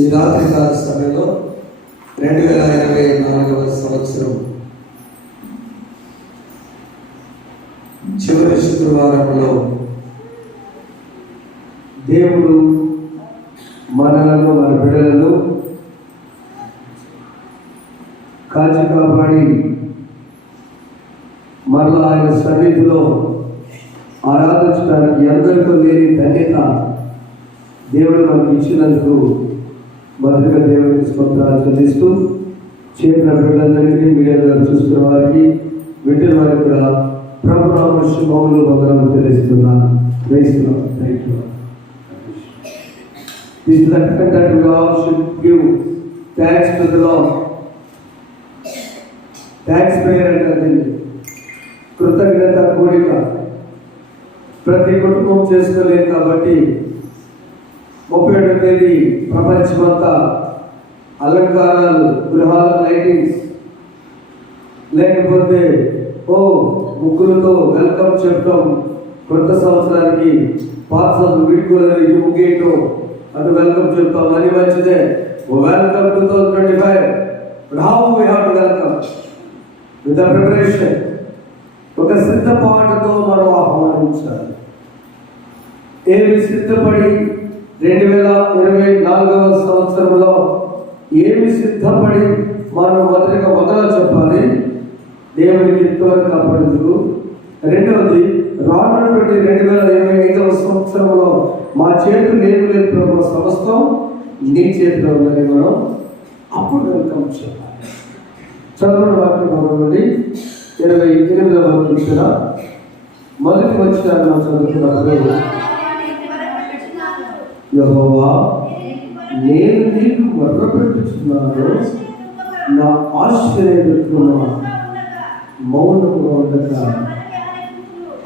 ఈ రాత్రి కాల సమయంలో 2024వ సంవత్సరం చివరి శుక్రవారంలో దేవుడు మనలను, మన బిడ్డలను కాచి కాపాడి మరలా ఆయన సన్నిధిలో ఆరాధించడానికి అందరికీ లేని ధన్యత దేవుడు మనకు ఇచ్చినందుకు మొదటిగా దేవుడికి స్తోత్రాలు చెల్లిస్తూ చేసిన బిడ్డలందరికీ, మీడియా ద్వారా చూస్తున్న వారికి, వింటున్న వారికి కూడా ప్రభునామ శుభములు వందనాలు తెలుస్తున్నాను. Thank you. This is the time that we all should give thanks to the Lord. Thanks prayer అంటే కృతజ్ఞత కోరిక ప్రతి కుటుంబం చేసుకోలేదు కాబట్టి 31వ తేదీ ప్రపంచమంతా అలంకారాలు, గృహాల లైటింగ్స్, లేకపోతే ముగ్గులతో వెల్కమ్ చెప్పడం, కొత్త సంవత్సరానికి పాత వీడుకోలని ముగ్గేయటం, అటు వెల్కమ్ చెప్తాం. అది మంచిదే. Welcome 2025. But how we have to welcome? With the preparation. ఒక సిద్ధపాటుతో మనం ఆహ్వానించాలి. ఏమి సిద్ధపడి 2024వ సంవత్సరంలో ఏమి సిద్ధపడి మనం మొదటిగా మొదలు చెప్పాలి. దేవునికి ఇంతవరకు కాపాడేందుకు. రెండవది, రానున్నటువంటి 2025వ సంవత్సరంలో మా చేతులు ఏమి లేదు ప్రభు, సమస్తం నీ చేతిలో ఉందని మనం అప్పుడు వెల్కమ్ చెప్పాలి. చదువుల వాక్యం నుండి 28వ వాక్యం మొదటి వచ్చినారు మనం చదువుతున్నప్పుడు, యెహోవా నేను నీకు మొర్రపెట్టుచున్నాను, నా ఆశ్చర్యమున మౌనముగా ఉండక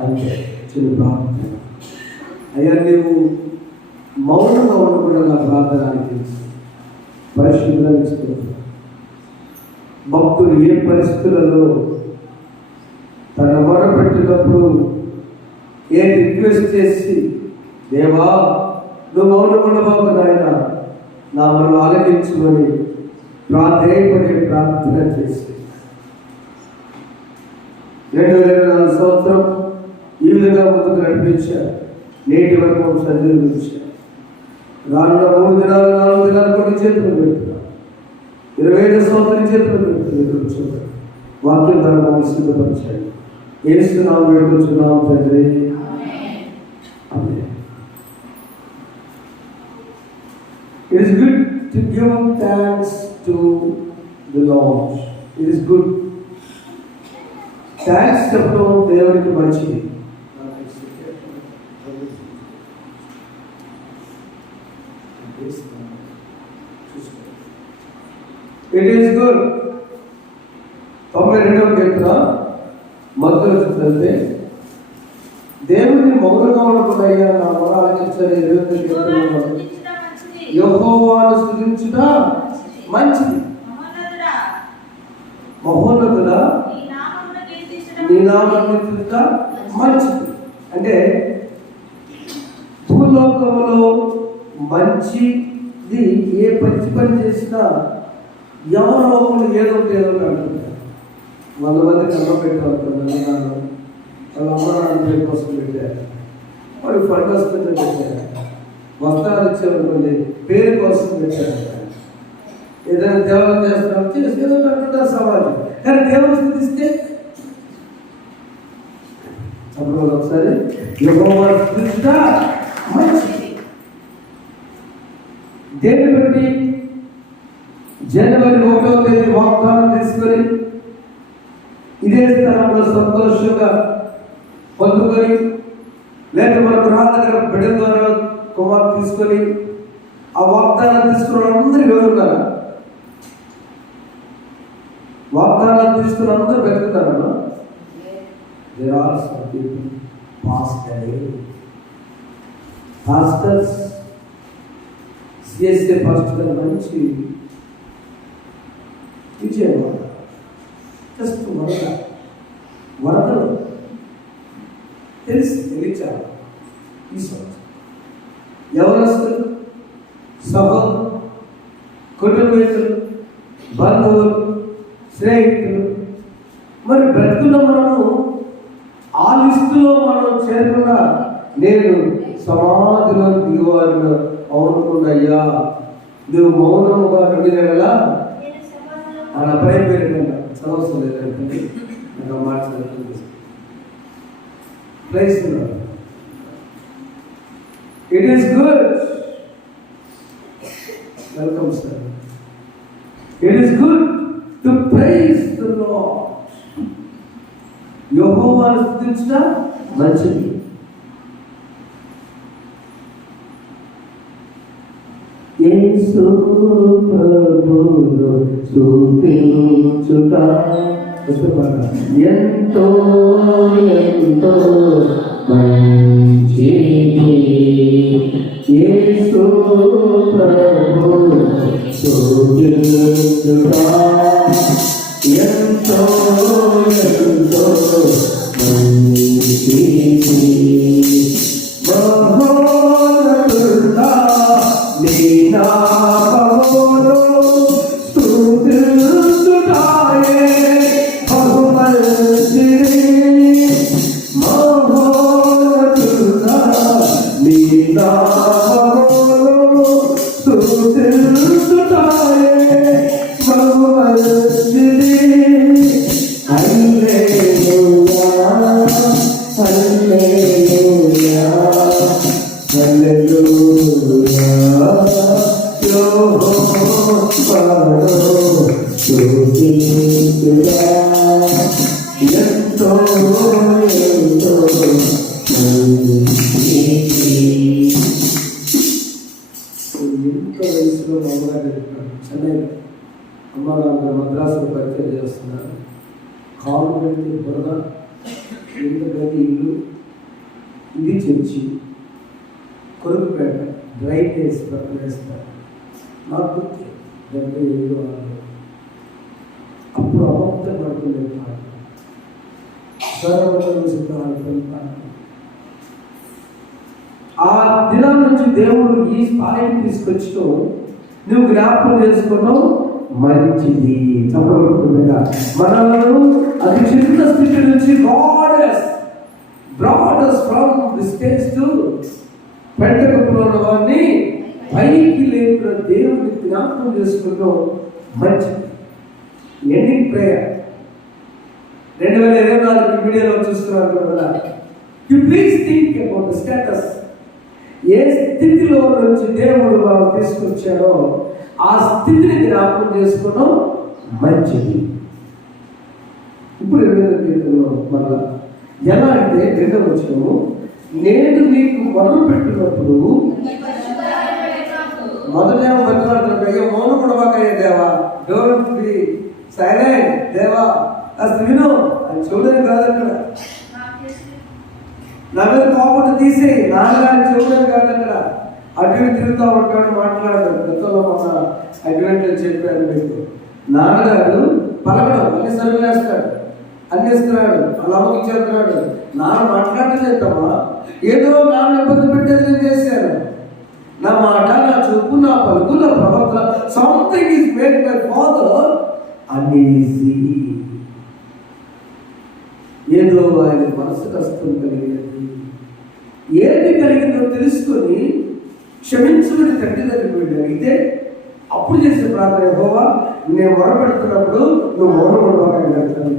అంటే చిన్న ప్రార్థన. అయ్యా నీవు మౌనంగా ఉండకుండా నా ప్రార్థనానికి పరిశుద్ధంగా భక్తులు ఏ పరిస్థితులలో తన మొరపెట్టినప్పుడు ఏ రిక్వెస్ట్ చేసి, దేవా నువ్వు మౌనకుండా బాబు నాయన నా మనం ఆలకించుకొని ప్రార్థన చేసి 2024 సంవత్సరం ఈ విధంగా ముందుకు నడిపించారు. నేటి వరకు సంజీవించారు. రానున్న 3 దినాలు 4 దినాలు కొన్ని చేతులు పెడుతున్నారు. 25వ సంవత్సరం చేతులు పెడుతున్నారు. వాక్యం ద్వారా మమ్మల్ని సిద్ధపరిచాడు. యేసు నామములో వేడుకొంచున్నాము తండ్రి. ఆమేన్. It is good to give thanks to the Lord. It is good. Thanks చెప్పడం దేవునికి మంచిది. It is good. 92వ కీర్తన మొదటి చదివితే, దేవుని మౌనంగా ఉండకుండా నా మొర ఆలకించని యెహోవాను స్తుతించుట మంచిది. మహోన్నతుడా నీ నామమును కీర్తించుట మంచిది. అంటే భూలోకములో మంచిది ఏ మంచి పని చేసినా ఎవరో ఏదో అంటున్నారు. 100 మంది కమ్మ పెట్టారు, వాళ్ళ అమ్మ నాన్న పేరు కోసం పెట్టారు, వాడు ఫండ్ వస్తుందని పెట్టారు, వస్త్రాలు ఇచ్చేవాళ్ళు పేరు కోసం పెట్టారు. ఏదైనా దేవాలయం చేస్తున్నాం చేసి ఏదో అంటుంటారు సమాజం. కానీ దేవుని స్థుతిస్తే అప్పుడు ఒకసారి యెహోవాను స్తుతించుట మంచిది. దేన్ని బట్టి జనవరి 1వ తేదీ వాగ్దానం తీసుకొని ఇదే స్థలంలో సంతోషంగా పొందుకొని, లేక మన గృహాల దగ్గర బిడ్డ ద్వారా కుమార్ తీసుకొని ఆ వాగ్దానం తీసుకున్న అందరూ ఎవరున్నారా? వాగ్దానాలు తీసుకున్న అందరూ వెతుకుతారమ్మా. There are some people passed away. Pastors, CSA pastor మంచి విజయవాడ జస్ట్ వరదలు తెలిసి తెలిచారు. ఈ సంవత్సరం యవనస్తులు, సహోదరులు, కుటుంబీకులు, బంధువులు, స్నేహితులు, మరి బ్రతుకున్న మనము ఆ లిస్టులో మనం చేరకుండా నేను సమాధిలో దిగువాడు అవునుకున్నయ్యా, నువ్వు మౌనముగా నుండినలా ఆయన భయపడకుండా చదవసం లేదంటే నాకు మాట్లాడుతుంది. Praise the Lord. It is good. Welcome sir. It is good to praise the Lord. యెహోవాను స్తుతించుట మంచిది. యేసు ప్రభువును స్తుతించుట ఎంతో ఎంతో మంచిది. యేసు ప్రభువును స్తుతించుట ఎంతో ఎంతో మంచిది. మహోన్నతుడా నీ నామమును స్తుతించుటయే బహుమంచిది. మహోన్నతుడా నీ నామమును స్తుతించుటయే బహుమంచిది. హల్లెలూయా హల్లెలూయా హల్లెలూయా. యెహోవాను స్తుతించుట ఎంతో ఎంతో మంచిది. ఎంతో వయసులో అమ్మగారు చెన్నైలో అమ్మగారు మద్రాసులో పరిచయం చేస్తున్నారు. కాలు పెడితే బురద, ఎందుకంటే ఇల్లు, ఇది చర్చి, కొరుకుపేట డ్రైనేజ్ పక్కన వేస్తారు. నాకు 75 వాళ్ళు అప్పుడు అబద్ధం పడుతుంది. ఆ దినం నుంచి దేవుడు ఈ స్థాయికి తీసుకొచ్చిన నువ్వు జ్ఞాపకం చేసుకోవడం మంచిది. చెప్పకుండా మనలను అది చిన్న స్థితి నుంచి God has brought us from this stage to పెంటకులో ఉన్న వారిని పైకి లేపిన దేవుడిని జ్ఞాపకం చేసుకోవడం మంచిది. ఎండింగ్ ప్రేయర్ 2024 వీడియోలో చూస్తున్నారు కదా. You please think about the status. ఏ స్థితిలో నుంచి దేవుడు మనం తీసుకొచ్చాడో ఆ స్థితిని జ్ఞాపకం చేసుకోవడం మంచిది. ఇప్పుడు 2వ కీర్తనలో మళ్ళా ఎలా అంటే 2వ వచనము, నేను నీకు మొదలు పెట్టినప్పుడు మొదలేమో బతిమాడుతున్నాడు, అయ్యో మౌనం పడవాకయ్యా దేవా, డోంట్ బి సైలెంట్ దేవా, అసలు విను అని చూడని కాదు. అక్కడ నా మీద కోపం తీసి నాన్నగారిని చూడని కాదు. అక్కడ అటు తిరుగుతూ ఉంటాడు, మాట్లాడాడు. గతంలో మన అడ్వెంటేజ్ చెప్పారు మీకు. నాన్నగారు పలకడం అన్ని సరుకులు వేస్తాడు, అందిస్తున్నాడు, అలా అమ్మకి చేస్తున్నాడు. నాన్న మాట్లాడటం చేద్దామా, ఏదో నాన్న ఇబ్బంది పెట్టేది నేను చేశాను. నా మాట, నా చూపు, నా పలుకు, నా ప్రవర్తన, something is made my father uneasy. ఏదో ఆయన మనసు కష్టం కలిగినది. ఏది కలిగిందో తెలుసుకొని క్షమించమని తండ్రి దగ్గరికి వెళ్ళి అడిగితే అప్పుడు చేసే ప్రార్థన, యెహోవా నేను మొరపెడుతున్నప్పుడు నువ్వు మౌనం ఉండవాక అడుగుతాను,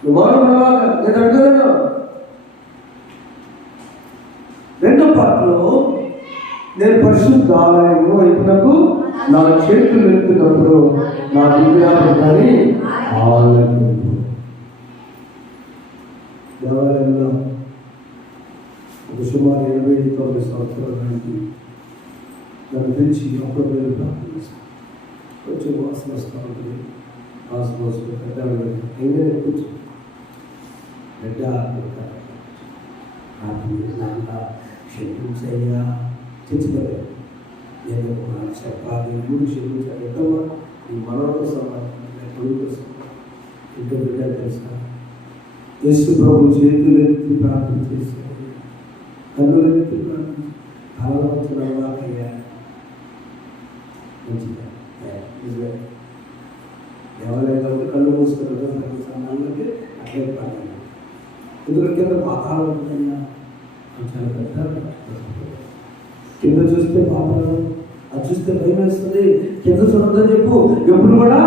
నువ్వు మౌనం ఉండవాక నేను అడుగుతాను. 2వ పాటలో నేను పరిశుద్ధ ఆలయము వైపునకు నా చేతులు ఎత్తున్నప్పుడు నా విజ్ఞాపకాన్ని ఆలకింపు. దేవాలయంలో ఒక సుమారు 89 సంవత్సరాల నుంచి నన్ను పిలిచి అప్పుడు నేను ప్రార్థిస్తాను. కొంచెం వాసన వస్తూ ఉంటుంది. వాసన వస్తుంది. పెద్ద ఏమైనా కూర్చో పెద్ద క్షమించయ్యా తెచ్చుకోలేదు. నేను చెప్పాలి, 3 క్షమించాలి. ఎంతమ్మా ఈ మనవ కోసం కొడుకు కోసం ఇంట్లో బిడ్డ తెలుసా, యేసు ప్రభు చేతులు ఎత్తి ప్రార్థన చేశారు. కళ్ళు కాలవంతులయ్యా మంచిగా దేవాలయం కాబట్టి కళ్ళు మూసుకుంటారు సమానంగా అట్లే పడాలి. ఎందుకంటే కింద పాతాళం ఉంటుందన్నా చాలా పెద్ద కింద చూస్తే పాపం, అది చూస్తే భయం వేస్తుంది. కింద చూడదని చెప్పు, ఎప్పుడు కూడా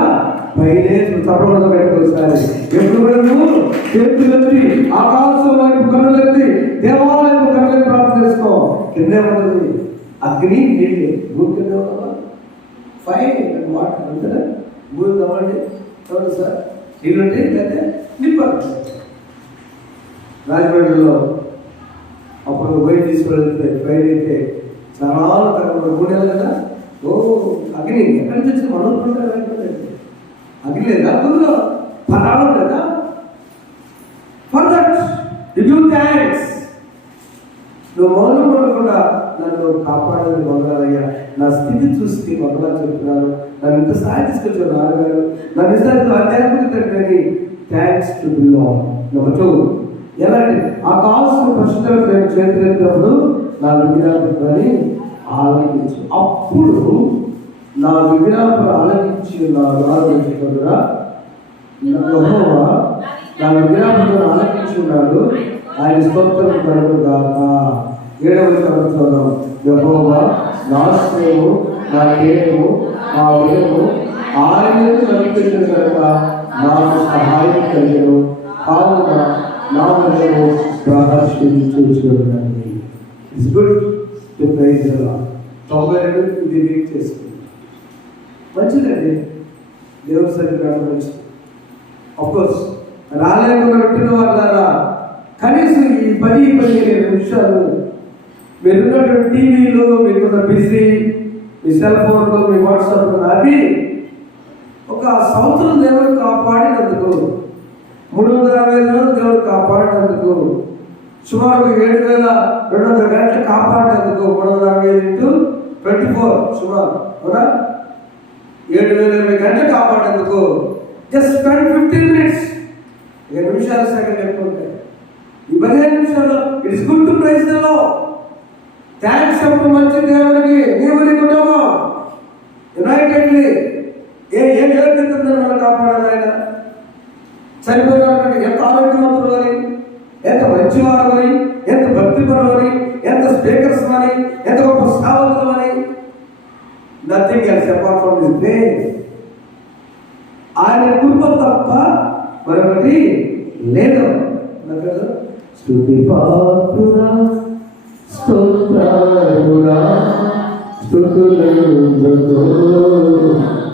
పైనే తప్పకుండా పెట్టుకోసారి. ఎప్పుడు కూడా నువ్వు చేతులెత్తి ఆకాశం వైపు కన్నులెత్తి దేవాలయం కన్నులెత్తి ప్రార్థన చేసుకో. కిందే ఉంటుంది అగ్ని నీళ్ళు, భూమి కింద ఫైర్ అండ్ వాటర్ అంతేనా. భూమి కావండి చూడండి సార్, నీళ్ళుంటే లేకపోతే నింపాలి. రాజమండ్రిలో అప్పుడు పోయి తీసుకెళ్తే ఫైర్ అయితే చాలా తక్కువ 3 నెలలు కదా. ఓ అగ్ని ఎక్కడి నుంచి వచ్చి మనోకుంటారు, అగ్ని లేదా గురులో పరాణం లేదా. For that give thanks. నువ్వు మౌనం ఉండకుండా నన్ను కాపాడని వందనాలయ్యా, నా స్థితి చూసి వందనాలు చెప్తున్నాను, నన్ను ఇంత స్థాయి తీసుకొచ్చావు నాన్నగారు, నన్ను ఇస్తాను ఆధ్యాత్మిక తండ్రి, thanks to the lord. Number 2, ఎలాంటి ఆ కావాల్సిన ప్రశ్నలు నేను చేతులెత్తినప్పుడు నా విజ్ఞాపనని ఆలకించు. అప్పుడు నా విజ్ఞాపన ఆలకించి ఉన్నాడు. ఆలోచించుకున్నా నా విజ్ఞాపన ఆలకించి ఉన్నాడు, ఆయన స్తోత్రం కలుగుగాక. 7వ సంవత్సరం యెహోవా నా శ్రేయము, నా కేయము, నా ఉదయము ఆయనను నడిపించిన కనుక నాకు సహాయం కలిగను. కావున నా హృదయము ప్రహర్షించుచున్నది. It's good to praise the Lord. 92 ఇది రీడ్ చేసుకుంది. మంచిదండి, దేవుని సన్నిధిలో మంచిది. అఫ్కోర్స్ రాలేకుండా పెట్టిన వాళ్ళ కనీసం ఈ 10-15 నిమిషాలు మీరున్నటువంటి టీవీలో, మీకున్న బిజీ, మీ సెల్ ఫోన్లో, మీ వాట్సాప్లో అది ఒక సంవత్సరం దేవుడు కాపాడినందుకు, 365 రోజులు దేవుడు కాపాడినందుకు, సుమారు 7,200 గంటలు కాపాడినందుకు, 365 × 24 సుమారు అవునా 7,020 గంటలు కాపాడేందుకు జస్ట్ స్పెండ్ 15 minutes, 2 నిమిషాలు సెకండ్ ఎక్కువ ఈ 15 నిమిషాలు. It's good to praise the Lord. Thanks చెప్పు మంచి దేవునికి. నీవు నీ కుటుంబం యునైటెడ్లీ ఏం చెప్తుందని మనం కాపాడాలి. ఆయన చనిపోయినటువంటి ఎంత ఆరోగ్యవంతులు అని, ఎంత మంచివారు అని, ఎంత భక్తిపరులు అని, ఎంత స్పీకర్స్ అని, ఎంత గొప్ప సేవకులు అని. Nothing else apart from this grace. ఆయన కృప తప్ప మరొకటి లేదు. స్తుతి పాత్రుడా, స్తోత్రార్హుడా, స్తుతులందుకో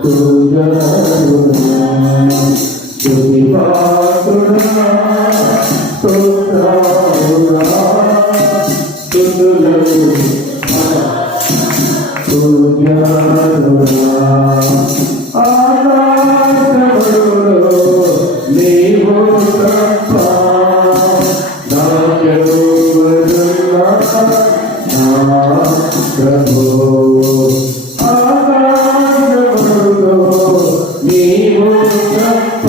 స్తుతులార్హుడా, స్తుతి పాత్రుడా, స్తోత్రార్హుడా, స్తుతులందుకో స్తుతులార్హుడా. ఆరాధనలో నీవు తప్ప నాకెవరున్నా నా ప్రభువు. ఆరాధనలో నీవు తప్ప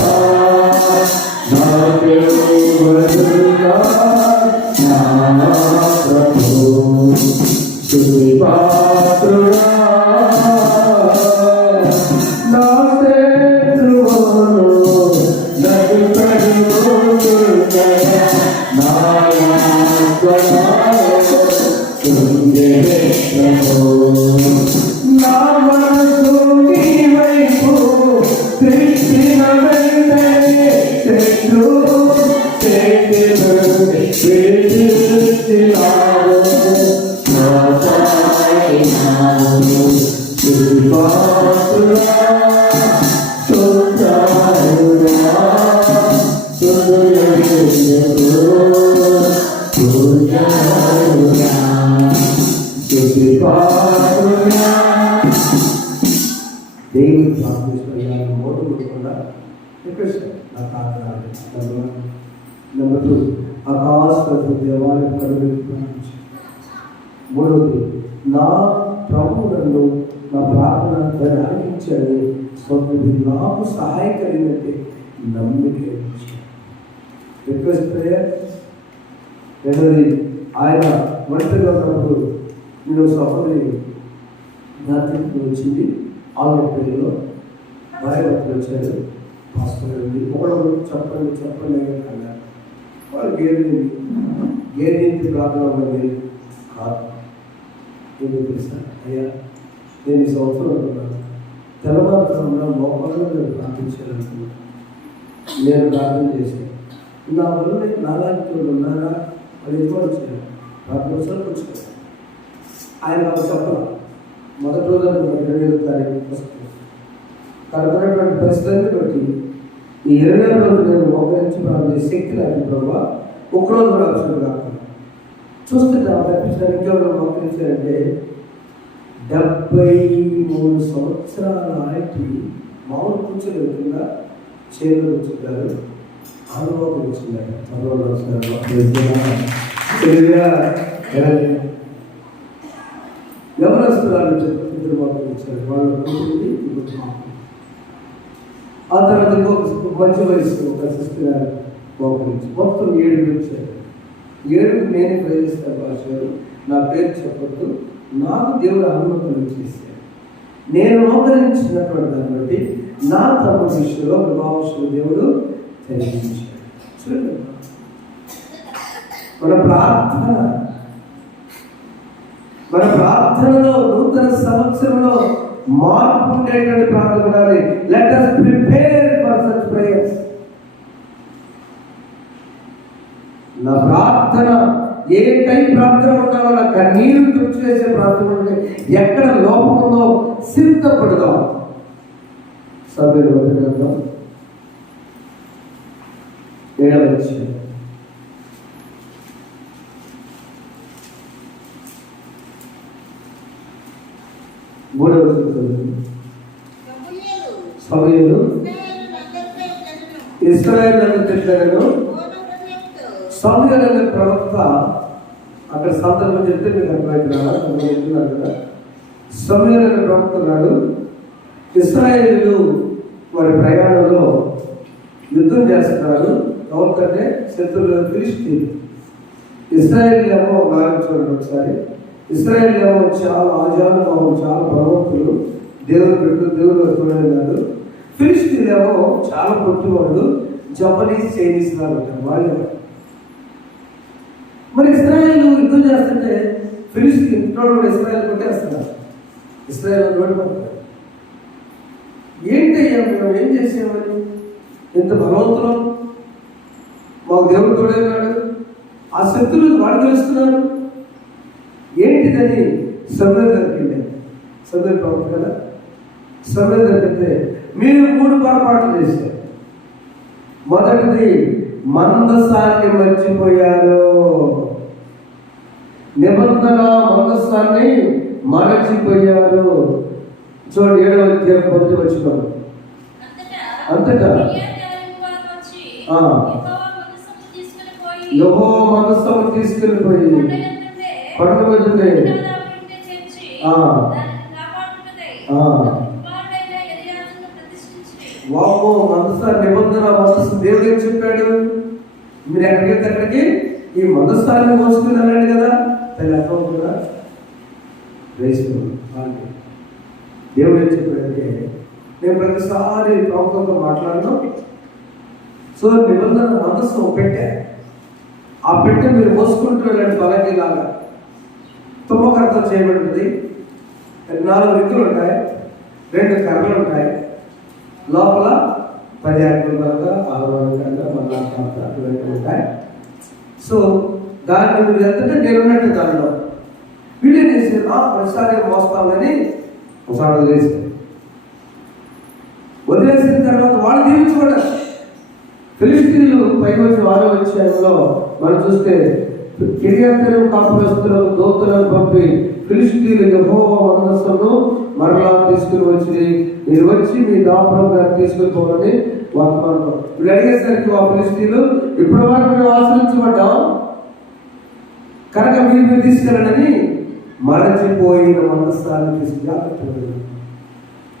నాకెవరున్నా నా ప్రభువు. స్తుతి పాత్రుడా, నా శత్రువును నన్ను కడుగుతున్న నా నా మనసు నీ వైపు తిరిగిన వెంటనే శత్రు దేవుని ప్రార్థిస్తున్నాను. మోటు ముట్టకుండా నెంబర్ 2 ఆకాశపు దేవాలయం కలుగుతున్నాను. 3వది నా ప్రభు నన్ను నా ప్రార్థన ఆలకించాడు, స్వంతది నాకు సహాయం కలిగినట్టే నమ్మిక రిక్వెస్ట్ ప్రేయర్. 2వది ఆయన ఒంటరిగా ఉన్నప్పుడు నేను సఫరి రాత్రికి వచ్చింది. ఆల్రెడీలో భార్యభర్తలు వచ్చారు. పాస్టర్ ఉంది ఒకడు చెప్పండి అన్నారు. వాళ్ళు గేదెంతి ప్రార్థన ఉన్నది కాదు. ఏదో తెలుసా అయ్యా, నేను ఈ సంవత్సరం అనుకున్నాను తెల్లవారుతున్నా మోకాళ్ళలో నేను ప్రార్థించాలనుకున్నాను. నేను ప్రార్థన చేశాను. నా వల్ల నాలాంటి వాళ్ళు ఉన్నారా వాళ్ళు ఎక్కువ వచ్చారు. 10 నిమిషాలకు వచ్చారు. ఆయన నాకు చెప్పాలి. మొదటి రోజు 27వ తారీఖు వస్తుంది. కనుకున్నటువంటి పరిస్థితులను బట్టి ఈ 20వ రోజు నేను మోకరించి ప్రార్థన శక్తి లేదు ప్రభావ. ఒక్కరోజు కూడా అవసరం కాకుండా చూస్తుంటే తప్పించడానికి ఇంకెవరు మోకరించారంటే 73 సంవత్సరాల ఆయనకి మామూలు కూర్చొని వెళ్తుందా చేతులు వచ్చుంటారు. అనుభవం వచ్చిందాడు. ఎవరస్తున్నారు ఇద్దరు మోకరించారు. వాళ్ళు కూర్చుంది ఆ తర్వాత ఇంకొక మంచి వయసు ఒక సిస్టర్ మోకరించి మొత్తం 7 వచ్చారు. 7 నేనే ప్రయత్నిస్తాను. భాషలు నా పేరు చెప్పొద్దు, నాకు దేవుడు అనుమతులు చేశాడు. నేను మోకరించినటువంటి దాన్ని బట్టి నా తమ విషయంలో వివాహం దేవుడు తెలియజేశాడు. చూడండి, మన ప్రార్థనలో నూతన సంవత్సరంలో మార్పు ఉండేటువంటి ప్రార్థన ఉండాలి. Let us prepare for such prayers. నా ప్రార్థన ఏ టైప్ ప్రార్థన ఉండాలో, నా కన్నీరు తుడిచి వేసే ప్రార్థన ఉంటే ఎక్కడ లోపం ఉందో సిద్ధపడదాం. సభ్యులు వదిలేద్దాం. 7వ అధ్యాయం 3వ వచనం. సమూయేలు ఇశ్రాయేలు చెప్పాడు. సమూయేలు అనే ప్రవక్త అక్కడ సందర్భం చెప్తే మీకు అర్థమవుతున్నాడు కదా. సమూయేలు అనే ప్రవక్త ఉన్నాడు. ఇశ్రాయేలు వారి ప్రయాణంలో యుద్ధం చేస్తున్నారు. ఎవరికంటే శత్రువులు ఫిలిష్తీయులు. ఇశ్రాయేలు ఏమో చూడండి ఒకసారి. ఇశ్రాయేలు ఏమో చాలా ఆజానుభావం, చాలా బలవంతులు, దేవుడు పెట్టు దేవుడు చూడలేదు కాదు. ఫిలిష్తీయులు ఏమో చాలా పొట్టివాళ్ళు, జపనీస్ చైనీస్ లాగా ఉంటారు వాళ్ళు. మరి ఇశ్రాయేలు యుద్ధం చేస్తుంటే ఫిలిష్తీయులు ఇంట్లో కూడా ఇశ్రాయేల్ కొట్టేస్తున్నారు. ఇశ్రాయేల్ ఓడిపోతారు. ఏంటయ్యా మేము ఏం చేసేవాళ్ళు? ఎంత బలవంతులం, మాకు దేవుడు తోడేవాడు. ఆ శత్రువులు వాడు తెలుస్తున్నారు. ఏంటిదని సమయం దొరికింది. సమయం ప్రవక్త కదా. సమయం దొరికితే మీరు 3 పొరపాట్లు చేశారు. మొదటిది, మందసాన్ని మర్చిపోయారు. నిబంధన మందసాన్ని మరచిపోయారు. చూడండి 7వ అధ్యాయం 10వ వచనం. అంతటా యెహోవా మందసము తీసుకుని పోయి కొండ మీదుండే వామో మందస నిబంధన మందస్సు దేవుడు ఏం చెప్పాడు? మీరు ఎక్కడికి అక్కడికి ఈ మందస్థాన్ని మోసుకుని వెళ్ళండి కదా. తల్లి అర్థం కూడా దేవుడు ఏం చెప్పాడంటే, నేను ప్రతిసారి ప్రభుత్వంతో మాట్లాడను. సో నిబంధన మందస్సు పెట్టే, ఆ పెట్టె మీరు మోసుకుంటూ వెళ్ళండి. బలకీలాగా తుమ్మకర్త చేయబడింది. 4 రిక్కులు ఉంటాయి, 2 కర్రలు ఉంటాయి. లోపల 10 ఆకులుగా 6 అటువంటి ఉంటాయి. సో దాన్ని మీరు వెళ్తుంటే నేనున్నట్టు దానిలో వీడియో చేసి ప్రతిసారి మోస్తామని ఒకసారి వదిలేసిన తర్వాత వాళ్ళు దీవించబడ్డారు. ఫిలిష్తీయులు పైకి వచ్చి 6వ అధ్యాయంలో మనం చూస్తే కిర్యాతయిము కాపురస్తులకు దూతలను పంపి ఫిలిష్తీయులు యెహోవా మందసమును మరలా తీసుకుని వచ్చి మీరు వచ్చి మీ దాపురంగా తీసుకుని పోవాలని వర్తమానం. ఇప్పుడు అడిగేసరికి ఆ ఫిలిష్తీయులు ఇప్పటి వరకు మేము ఆశ్రయించబడ్డాం కనుక మీరు తీసుకెళ్ళండి మరచిపోయిన మందస్థాన్ని తీసుకు.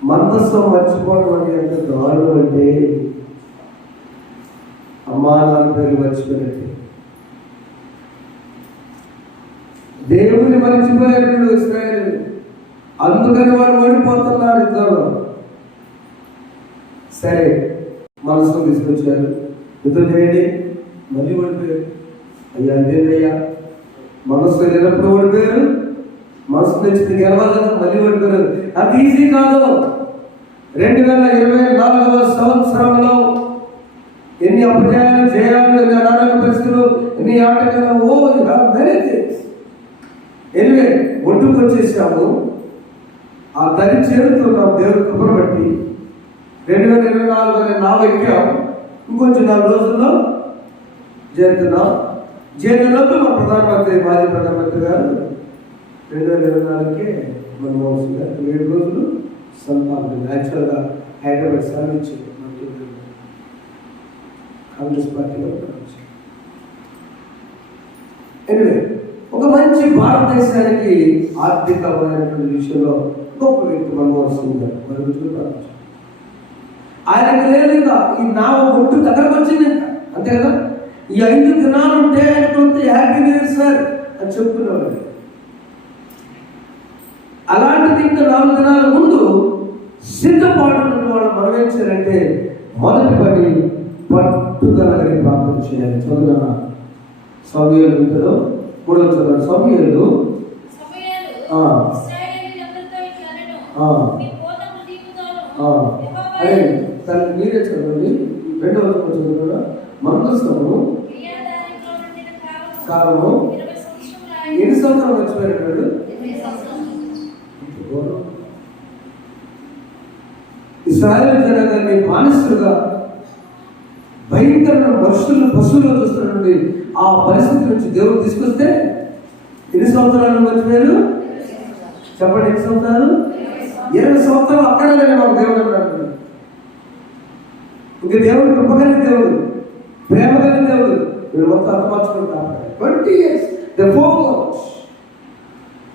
మందస్థం మర్చిపోవడం అంటే ఎంత దారుణం అంటే, అమ్మా నాన్న పేరు మర్చిపోయినట్టు. దేవుని మర్చిపోయాడు ఇశ్రాయేలు. అందుకని వాడు ఓడిపోతున్నారు యుద్ధంలో. సరే, మనసులో తీసుకొచ్చారు, యుద్ధం చేయండి. మళ్ళీ ఓడిపోయారు. అయ్యా అదేంటయ్యా, మనసు వెళ్ళినప్పుడు ఓడిపోయారు, మనసు తెచ్చింది గెలవాలి కదా, మళ్ళీ ఓడిపోయారు. అది ఈజీ కాదు. 2024వ సంవత్సరంలో ఎన్ని అపజయాలు, జయాలు, ఎన్ని అనారోగ్య పరిస్థితులు, ఎన్ని ఆటకాలు, వెరీ థింగ్స్. ఎనివే ఒడ్డుకు వచ్చేసాము. ఆ దరి చేరుతున్నాం దేవుడి కృపను బట్టి. 2024 నావ ఎక్కాం. ఇంకొంచెం 4 రోజుల్లో చేరుతున్నాం. చేరినలోపు మా ప్రధానమంత్రి, మాజీ ప్రధానమంత్రి గారు 2024కే మన్మోహన్ సింగ్ గారు 7 రోజులు సంతానం యాక్చువల్గా హైదరాబాద్ సాధించి కాంగ్రెస్ పార్టీలో ఎనివే ఒక మంచి భారతదేశానికి ఆర్థికమైనటువంటి విషయంలో గొప్ప వ్యక్తి మన్మోహన్ సింగ్ గారు మన గురించి ప్రార్థించారు. ఆయనకు లేదు ఇంకా ఈ నావ ఒడ్డు దగ్గరకు వచ్చింది ఇంకా, అంతే కదా. ఈ 5 దినాలు ఉంటే ఆయనకు హ్యాపీ న్యూ ఇయర్ సార్ అని చెప్పుకునేవాడు. అలాంటిది ఇంకా 4 దినాల ముందు సిద్ధపాటు వాళ్ళు మనం ఏం చేయాలంటే, మొదటి పని పట్టుదల కలిగి ప్రార్థన చేయాలి. చదువునా సమూయేలు ఇంతలో 3వ చదువు. సమూయేలు అదే తనకి మీరే చదవండి. 2వ చదువుకున్నా. మందసము కాలము ఎన్ని సంవత్సరాలు వచ్చిపోయాడు. ఇశ్రాయేలు జనాంగాన్ని బానిసలుగా భయంకరమైన మనుషులను పశువులు చూస్తున్నటువంటి ఆ పరిస్థితి నుంచి దేవుడు తీసుకొస్తే ఎన్ని సంవత్సరాలు మర్చిపోయారు చెప్పండి. ఎన్ని సంవత్సరాలు? 20 సంవత్సరాలు అక్కడే మాకు దేవుడు అన్నాడు. ఇంక దేవుడు కృపగలిగిన దేవుడు, ప్రేమ కలిగిన దేవుడు. మీరు మొత్తం అర్థమర్చుకుంటారు. 20 years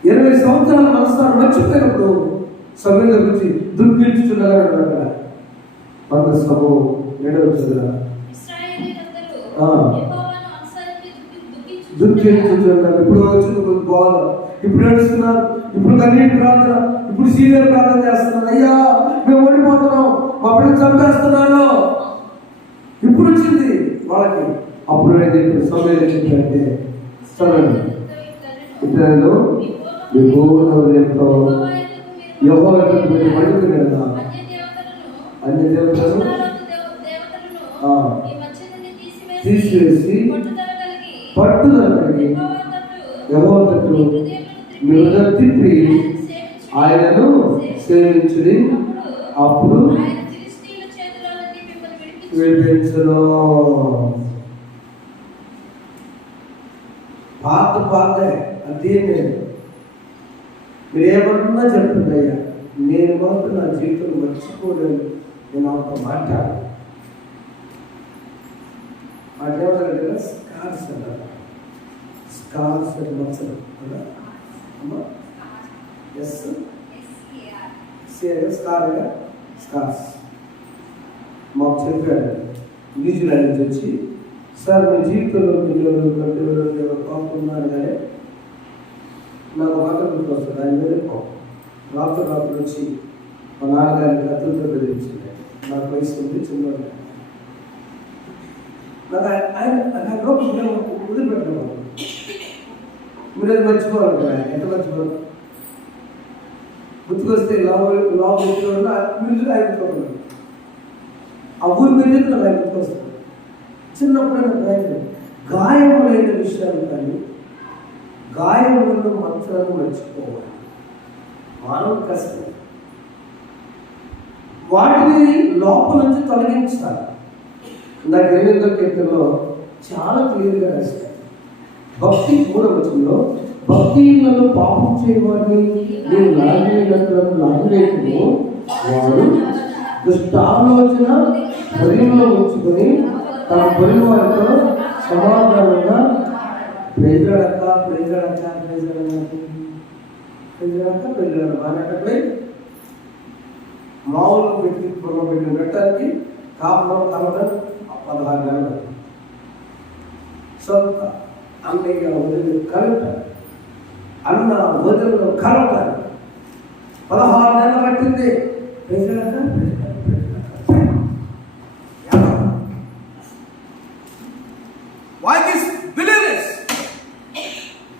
20 సంవత్సరాల మనస్తాను మర్చిపోయినప్పుడు సమయం గురించి దుఃఖించుచున్నాడు. మన సమూహం 2వ చదువు. దుఃఖించుచున్నారు. ఇప్పుడు వచ్చింది బాధ, ఇప్పుడు నడుస్తున్నారు, ఇప్పుడు కన్నీటి ప్రార్థన, ఇప్పుడు సీనియర్ ప్రార్థన చేస్తున్నారు. అయ్యా మేము ఓడిపోతున్నాం, మా పిల్లలు చంపేస్తున్నారు. ఇప్పుడు వచ్చింది వాళ్ళకి. అప్పుడు సమయం ఏంటంటే చదవండి. ఇతరులు పడుకునేదా అన్ని దేవతలను తీసివేసి పట్టుదల కలిగి యెహోవా తట్టు మీ హృదయం తిప్పి ఆయనను సేవించుడి, అప్పుడు విడిపించును. పాతే అది మీరు ఏమన్నా చెప్పండి అయ్యా, నేను మాత్రం నా జీవితం మర్చిపోలేను. నేను ఒక మాట మాట్లాడాలంటే స్కార్స్ అన్నారు. స్కార్స్ అని మచ్చలు కదా అమ్మా. ఎస్ స్కార్గా స్కార్స్ మాకు చెప్పాడు. న్యూజిలాండ్ నుంచి వచ్చి, సార్ మీ జీవితంలో మీరు కోరుకున్నారు కానీ నాకు మాట గుర్తొస్తుంది. ఆయన మీద రాత్రి వచ్చి మా నాన్నగారిని కత్తులతో బెదిరించింది. నాకు వయసు ఉంది, చిన్నవాడు. నాకు ఆయన వదిలిపెట్టడం మీరు అది మర్చిపోవాలి కదా. ఎంత మర్చిపోవాలి? గుర్తుకొస్తే లావు మ్యూజిక్ ఆయన గుర్తుకోవాలి. ఆ ఊరి మ్యూజిక్ నాకు ఆయన గుర్తుకొస్తుంది. చిన్నప్పుడు నాకు గాయములైన విషయాలు కానీ గాయములను మంత్రాలు మర్చిపోవాలి. మానవ కష్టం. వాటిని లోపల నుంచి తొలగించాలి. నాకు 8వ కీర్తనలో చాలా క్లియర్గా రాశారు. భక్తి 3వ వచనంలో, భక్తిలో పాపం చేయవాడిని నేను లాగివేయను, వాడు దుష్టాలోచన హృదయంలో ఉంచుకొని తన పొరుగు వారితో సమాధానంగా మాట్లాడటమే మామూలు వ్యక్తిత్వంలో పెట్టిన పెట్టడానికి కాపురం కలవడం 16 నెలలు. సొంత అన్నయ్య వదిలి కలట అన్న వదిలిలో కలవటానికి 16 నెలలు పట్టింది. Why this believers?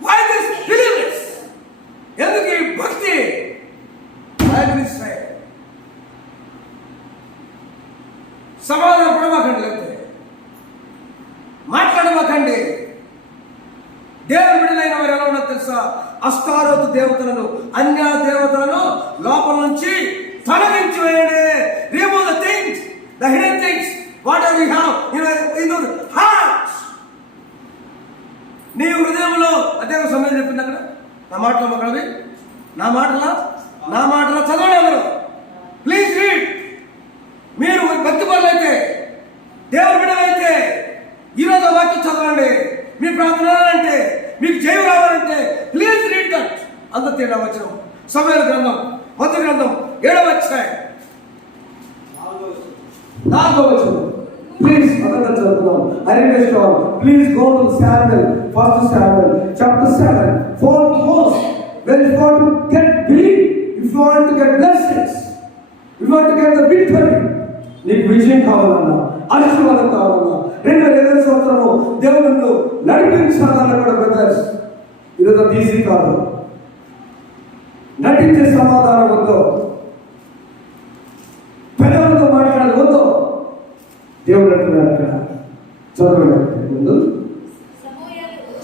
Why this believers? ఎందుకు ఈ భక్తి? సమాధానం పడమాకండి, లేకపోతే మాట్లాడమాకండి. దేవుని బిడ్డలైన వారు ఎలా ఉన్నది తెలుసా? అష్టారోతు దేవతలను, అన్య దేవతలను లోపల నుంచి తొలగించి వేయండి. Remove the things, the hidden things, what ever you have in your heart. నీ హృదయంలో అదే సమయం చెప్పింది అక్కడ. నా మాటలు మాట్లాడవి, నా మాటల చదవండి అందరూ. Please read. మీరు భక్తి పనులైతే, దేవుని బిడ్డలైతే ఈరోజు వాక్యం చదవండి. మీ ప్రార్థన అంటే, మీకు జయం రావాలంటే ప్లీజ్ రీడ్ దట్. అంత తేడా వచ్చిన సమయాల గ్రంథం 1వ గ్రంథం 7వ అధ్యాయం 4వ వచనం. ప్లీజ్ అక్కడ చదువుదాం. I request all, please go to Samuel, 1 Samuel chapter 7. For those when you want to get belief, if you want to get blessings, if you want to get the victory, నీకు విజయం కావాలన్నా, ఆశీర్వాదం కావాలన్నా, 2020 సంవత్సరము దేవుడు నడిపించాలన్నా కూడా బ్రదర్స్, ఈరోజు అది ఈజీ కాదు. నటించే సమాధానం వద్దు, పెదవులతో మాట్లాడదు వద్దు. దేవుడు అంటున్నాడు అక్కడ, చదవండి ముందు.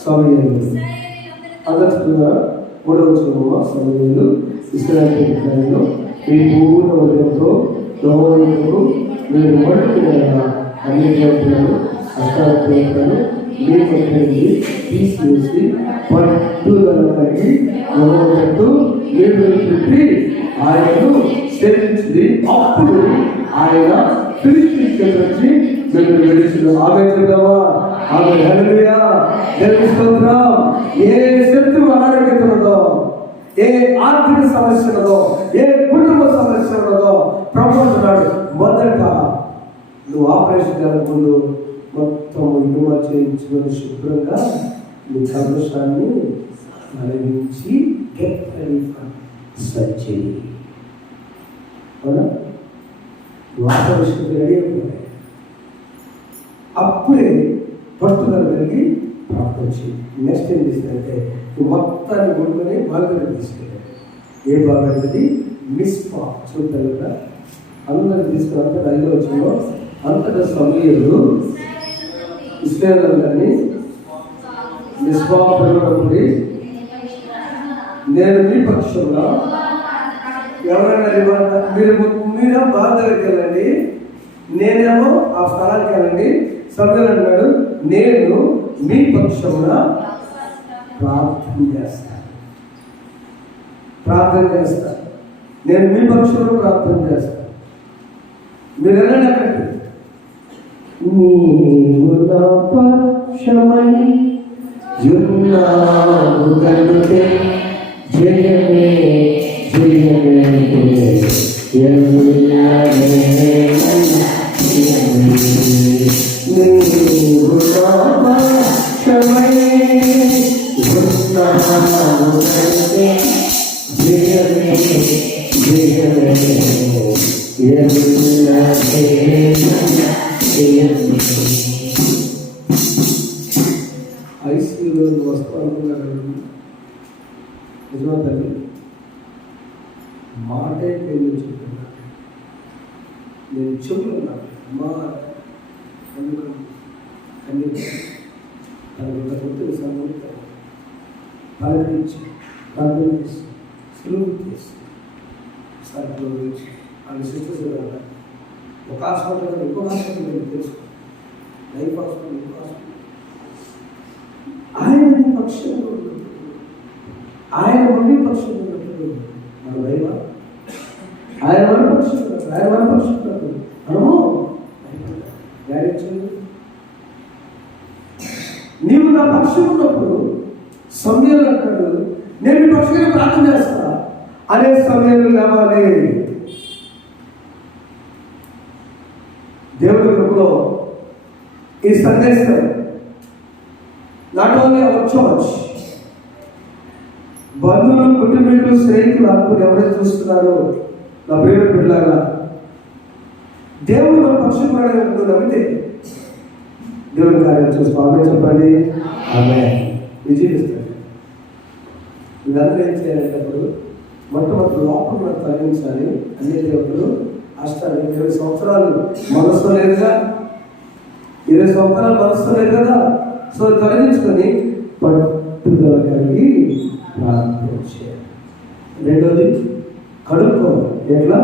సమూయేలు అందరిస్తున్నా 3వ వచనము. సమూయేలు ఇశ్రాయేలు మీ పూర్ణ హృదయంతో యెహోవాకు మీరు మొదలుపెట్టిన అన్ని దేవతలను, అష్టాదేవతలను మీ మధ్య నుండి తీసివేసి పట్టుదల కలిగి యెహోవాకు మీరు పెట్టి ఆయనను సేవించింది. అప్పుడు ఆయన ఫిలిష్తీయులకి మీరు విడిచిన. ఆమె చెప్తావా? ఆమె హల్లెలూయా, దేవుని స్తోత్రం. ఏ శత్రువు అనారోగ్యత ఉన్నదో, ఏ ఆర్థిక సమస్య ఉన్నదో, ఏ కుటుంబ సమస్య ఉన్నదో ప్రభు అంటున్నాడు, మొదట నువ్వు ఆపరేషన్ చేయడానికి ముందు మొత్తం ఇనుమ చేయించుకొని శుభ్రంగా నీ కర్మశాన్ని నలిగించి గెట్ రెడీ ఫర్ సర్జరీ. అవునా? నువ్వు ఆపరేషన్ రెడీ అయిపోయాయి. అప్పుడే పట్టుదల కలిగి ప్రార్థన చేయి. నెక్స్ట్ ఏం చేసిందంటే, నువ్వు మొత్తాన్ని కొనుక్కొని బాగా తీసుకెళ్ళాడు. ఏ బాగా అనేది మిస్పా చూద్దాం కదా. అందరికి తీసుకుని అంతటా 5వ వచనంలో అంతటా సమూయేలు ఇశ్రాయేలుని మిస్పా పెరుగునప్పుడు, నేను మీ పక్షంలో ఎవరైనా మీరేమో బాగా దగ్గరికి వెళ్ళండి, నేనేమో ఆ స్థలానికి వెళ్ళండి. సమూయేలు అన్నాడు, నేను మీ పక్షంలో ప్రార్థన చేస్తాను. నేను మీ పక్షంలో ప్రార్థన చేస్తాను. మీరు వెళ్ళండి అక్కడికి. నీవు నా పక్షమై ఉన్నావు కనుకే జయమే జయమే నీవు నా పక్షమై ఉన్నావు కనుకే జయమే జయమే ఐసీయూలో వస్తూ అనుకున్నాను. నిజమా తల్లి? మాటే పేరు చెప్తున్నా. నేను చెప్తున్నాను అమ్మా తనకు సమర్థం పలకరించి పలకరించి సులువు చేసి సర్కులో గురించి అని సృష్టిస్తున్నారు. ఒక హాస్పిటల్ ఇంకో హాస్పిటల్ తెలుసుకో, లైఫ్ హాస్పిటల్ ఇంకో హాస్పిటల్. ఆయన పక్షంలో ఉన్నప్పుడు, ఆయన మమ్మీ పక్షంలో ఉన్నప్పుడు మన భయమా? ఆయన మన పక్షంలో మనము నీవు నా పక్షం ఉన్నప్పుడు సమయంలో అంటాడు, నేను మీ పక్షంగా ప్రార్థన చేస్తా. అనే సమయంలో లేవాలి. దేవుడి కృపలో ఈ సందేశం నాట్ ఓన్లీ అవర్ చర్చ్, బంధువులు, కుటుంబీకులు, స్నేహితులు, ఆత్మలు ఎవరైతే చూస్తున్నారో నా ప్రియ బిడ్డలారా, దేవుడు మన పక్షపాడే నమ్మితే దేవుని కార్యం చూస్తాం. ఆమె చెప్పండి, ఆమె విజయిస్తాడు. వీళ్ళందరూ ఏం చేయాలంటప్పుడు మొట్టమొదటి లోపల మనకు తొలగించాలి. అన్ని దేవుడు అష్టాలు 20 సంవత్సరాలు మనసులో లేదుగా, 20 సంవత్సరాలు మనసులో లేదు కదా. సో తొలగించుకొని పట్టుదల కలిగి ప్రార్థన చేయాలి. రెండోది కడుక్కోవాలి. ఎట్లా?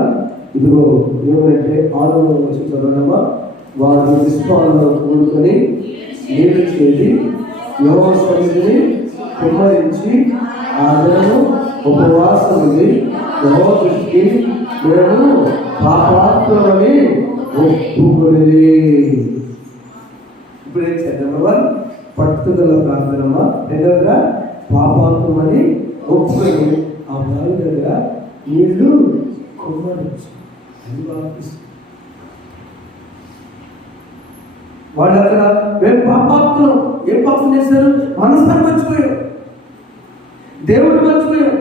ఇదిగో ఏమంటే 6వ వచనం చదవడమా, వారు విశ్వాసంలో కూడుకొని నీళ్లు చేసి యెహోవా సన్నిధిని కుమ్మరించి ఆదరణ ఉపవాసం ఉంది. యెహోవా దృష్టికి మేము పాపాత్మని ఒప్పుకునేది. ఇప్పుడు ఏం చేద్దామా? పట్టుదల ప్రార్థనమా. రెండవదిగా పాపాత్మని ఒప్పుకొని ఆ బావి దగ్గర నీళ్లు కుమ్మరించి అది బాపిస్తుంది. వాళ్ళు అక్కడ మేము పాపాత్మలు. ఏం పాపం చేశారు? మనసాన్ని మర్చిపోయాం, దేవుడు మర్చిపోయాం.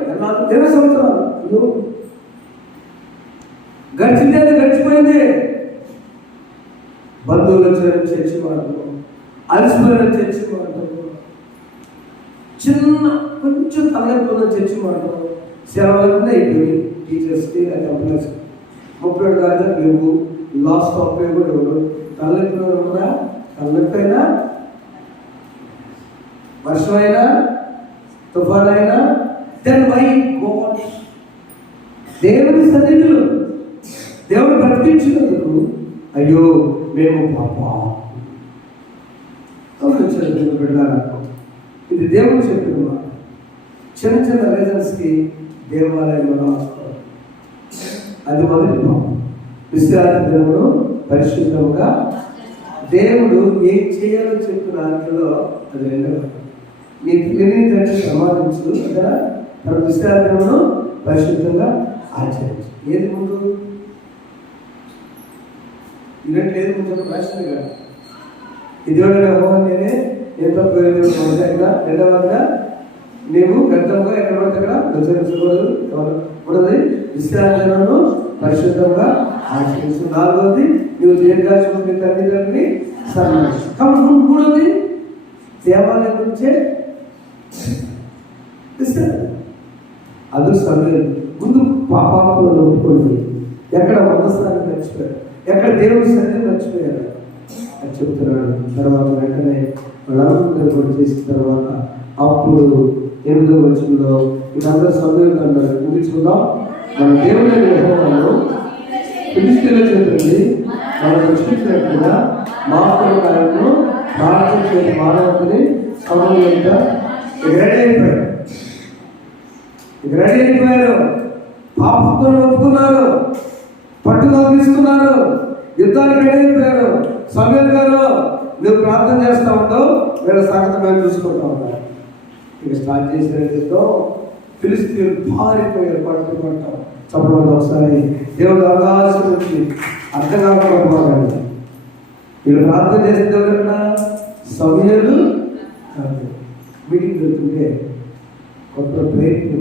20 సంవత్సరాలు గడిచింది, గడిచిపోయింది. బంధువులు వచ్చారని చర్చి మాట్లాడు, అలసిపోయిన చర్చి మాట్లాడు, చిన్న కొంచెం తలెత్తున్న చర్చి మాట్లాడు, సెలవులన్నీ అయిపోయి టీచర్స్కి ఎంప్లాయీస్ 37 దాకా లేవు. లాస్ట్ ఆఫ్ పే కూడా ఎవరు తలెత్తున్నారు కూడా. తలెత్తైనా వర్షమైనా తుఫాన్ అయినా దెన్ వై గాడ్ దేవుని సన్నిధిలో దేవుడు బ్రతికించినందుకు అయ్యో మేము పాపా బిడ్డారా. ఇది దేవుడు చెప్పిన మాట. చిన్న చిన్న రీజన్స్కి దేవాలయంలో రాసుకోవాలి. అది మొదటి పాపం. విశ్రాంతి దినమును పరిశుద్ధముగా దేవుడు ఏం చేయాలో చెప్పిన దాంట్లో అది రెండవ. నీ పిల్లని తండ్రి సమాధించు కదా, తన విశ్రాంతి దినమును పరిశుద్ధంగా ఆచరించు. ఏది ముందు? ఇలాంటి ఏది ముందు రాసింది కదా. ఇది నేనే ఎంత మొదటిగా. రెండవదిగా నీవు గతంగా ఎక్కడ పడితే అక్కడ అనుసరించకూడదు. మూడవది విశ్రాంతిను పరిశుద్ధంగా ఆచరించు. నాలుగవది నువ్వు దీర్ఘాయుష్ని తల్లిదండ్రులని సన్మానించు. కాబట్టి మూడవది దేవాలయం నుంచే అది సమయం. ముందు పాపాలను ఒప్పుకోండి. ఎక్కడ మనసాన్ని మర్చిపోయారు, ఎక్కడ దేవుడి సన్నిధిని మర్చిపోయారు అని చెప్తున్నాడు. తర్వాత వెంటనే వాళ్ళందరూ కూడా చేసిన తర్వాత అప్పుడు 8వ వచనంలో వీళ్ళందరూ సమయం అన్నారు. ముగించుకుందాం. మన దేవుని యెహోవాను ఫిలిష్తీయుల చేతుల్ని మనం రక్షించినట్టుగా మానవ కార్యము ప్రార్థించే మానవుని సమయంగా రెడీ అయిపోయారు. పాపంతో ఒప్పుకున్నారు, పట్టుదల తీసుకున్నారు, యుద్ధానికి రెడీ అయిపోయారు. సమయం గారు నువ్వు ప్రార్థన చేస్తా ఉంటావు, వీళ్ళ సంగతి మేము చూసుకుంటా ఉంటాం. ఇక స్టార్ట్ చేసిన యుద్ధం ఫిలిష్తీయులు పారిపోయారు. పట్టుకుంటాం చెప్పడం ఒకసారి దేవుడు అవకాశం వచ్చి అర్థం కాకపోవడం. వీళ్ళు ప్రార్థన చేసిన ఎవరన్నా సమయాలు మీటింగ్ జరుగుతుంటే కొత్త ప్రయత్నం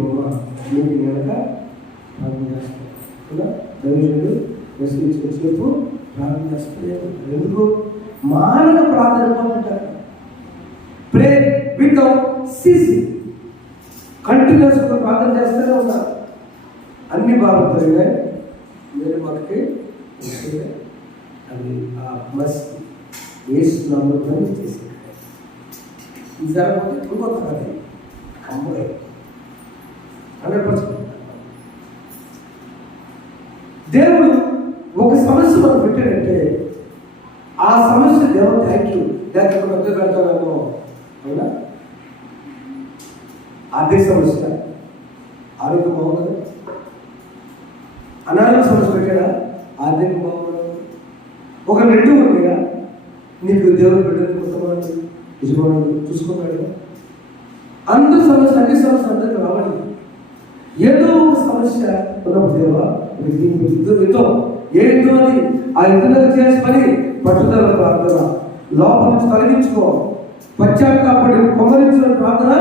మీటింగ్ కనుక ప్రార్థన చేస్తారు. దైవజనుడు మెసేజ్ వచ్చేపు ప్రార్థన చేస్తారు. ఎందుకు? మానవ ప్రార్థన పంపుతారు. ప్రే వితౌట్ సీసింగ్, కంటిన్యూస్గా ప్రార్థన చేస్తూనే ఉన్నారు. అన్ని బాగుంటాయి. మీరు మనకి అది ఆ మసి వేస్తున్నాము చేసి ఇది జరగకపోతే ఇంకొక కథ కంబై 100%. దేవుడు ఒక సమస్య మనం పెట్టాడంటే ఆ సమస్య దేవుడు థ్యాంక్ యూ లేకపోతే మధ్య పెడతామేమో. అవునా? ఆర్థిక సమస్య, ఆరోగ్యం బాగుంది. అనారోగ్య సమస్య పెట్టాడా? ఆర్థిక బాగుంది. ఒక నెట్టు ఉందిగా, నీకు దేవుడు పెట్టిన కుటుంబాన్ని యజమానులు చూసుకున్నాడు. అందరి సమస్య, అన్ని సమస్య అందరికి రావాలి. ఏదో ఒక సమస్య ఉన్నప్పుడు దేవా యుద్ధం ఏ యుద్ధం అది? ఆ యుద్ధం చేసి పని పట్టుదల ప్రార్థన, లోపల నుంచి తొలగించుకో, పశ్చాత్తాపడి కొమ్మరించిన ప్రార్థన.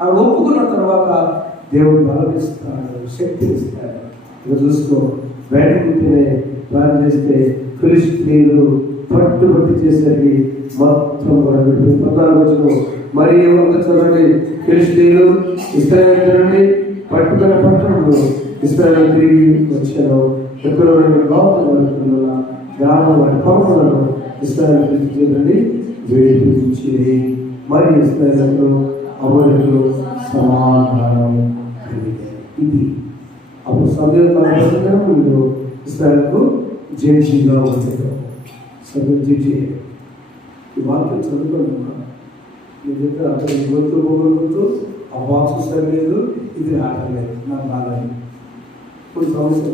ఆ ఒప్పుకున్న తర్వాత దేవుడు బలమిస్తాడు, శక్తి ఇస్తాడు. ఇక చూసుకో, బయట పుట్టినే ప్లాన్ చేస్తే ఫిలిష్తీయులు పట్టుబట్టి చేసేది మొత్తం కూడా 14 వచ్చిన మరి చదవండి. ఫిలిష్తీయులు ఇశ్రాయేలు నుండి పట్టుకున్న పట్టణంలో ఇశ్రాయేలు తిరిగి వచ్చాను. ఎక్కడ గౌతమ గ్రామం వారి పౌరులను ఇశ్రాయేలు నుండి వేడించి మరి ఇశ్రాయేలు అమరులు సమాధానం కలిగారు. ఇది అప్పుడు సమయంలో ఇశ్రాయేలుకు జడ్జిగా వచ్చారు. జడ్జి ఈ వాక్యం చదువుకుంటున్నా మీ దగ్గర అక్కడ గొంతు ఆ బాక్స్ సరిలేదు, ఇది రావట్లేదు, నాకు బాగాలి. ఇప్పుడు సమస్య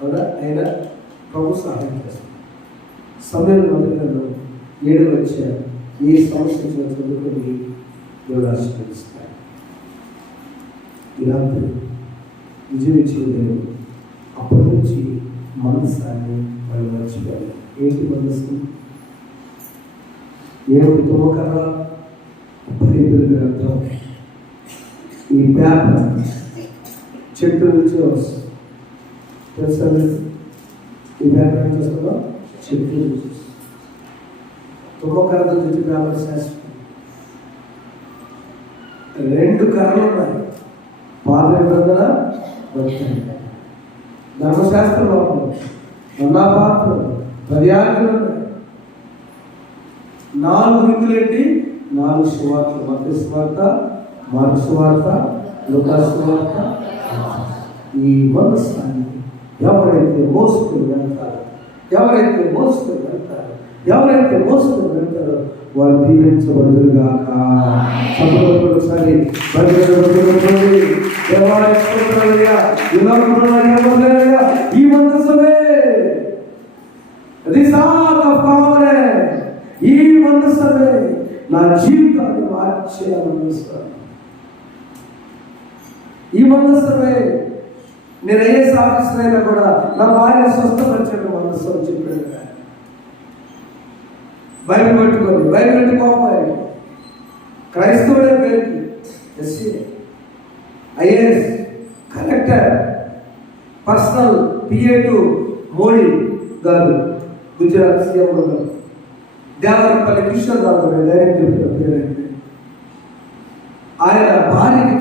అవునా, అయినా ప్రభు సహాయం చేస్తాను. సమయం మొదలలో 7 వచ్చారు. ఏ సమస్య చదువుకొని దేవుడు ఆశీర్వదిస్తాడు. ఇలాంటి విజయం ఇచ్చిన దేవుడు అప్పటి నుంచి మనస్సాన్ని వాళ్ళు మర్చిపోయారు. ఏంటి మనస్సు? ఏమిటి తుమ్మకర్ర బైబిల్ గ్రంథం. ఈ పేపర్ చెట్టు నుంచి వస్తుంది, తెలుసా? ఈ పేపర్ నుంచి వస్తుందో చెట్టు నుంచి తుమ్మకర్రతో చుట్టూ పేపర్ శాస్త్రం 2 కర్రలు ఉన్నాయి. పాత నిబంధన ధర్మశాస్త్ర లోపల పాత్రలు 10 ఆజ్ఞలు ఉన్నాయి. 4 రింగులేంటి? 4 సువార్తలు. మత్తయి సువార్త, మార్కు సువార్త, లూకా సువార్త. ఈ మనస్సాన్ని ఎవరైతే మోసుకుని వెళ్తారో వారు దీవించబడుదురుగాక. ఒకసారి ఈ మనస్సమే, ఈ మనస్సమే నా జీవితాన్ని మార్చే మనస్సు. ఈ మనస్సమే నేను ఐఏఎస్ ఆఫీసర్ అయినా కూడా నా భార్య స్వస్థపరిచిన మనస్సు అని చెప్పాడు. బైబిల్ పెట్టుకొని బైబిల్ అంటే కోపాడు. క్రైస్తవుడే పేరు SC, IAS, collector, personal PA2 Modi గారు, గుజరాత్ సీఎం గారు, దేవరపల్లి కృష్ణరావు గారు డైరెక్ట్ చెప్పారు పేరైతే. ఆయన భార్యకి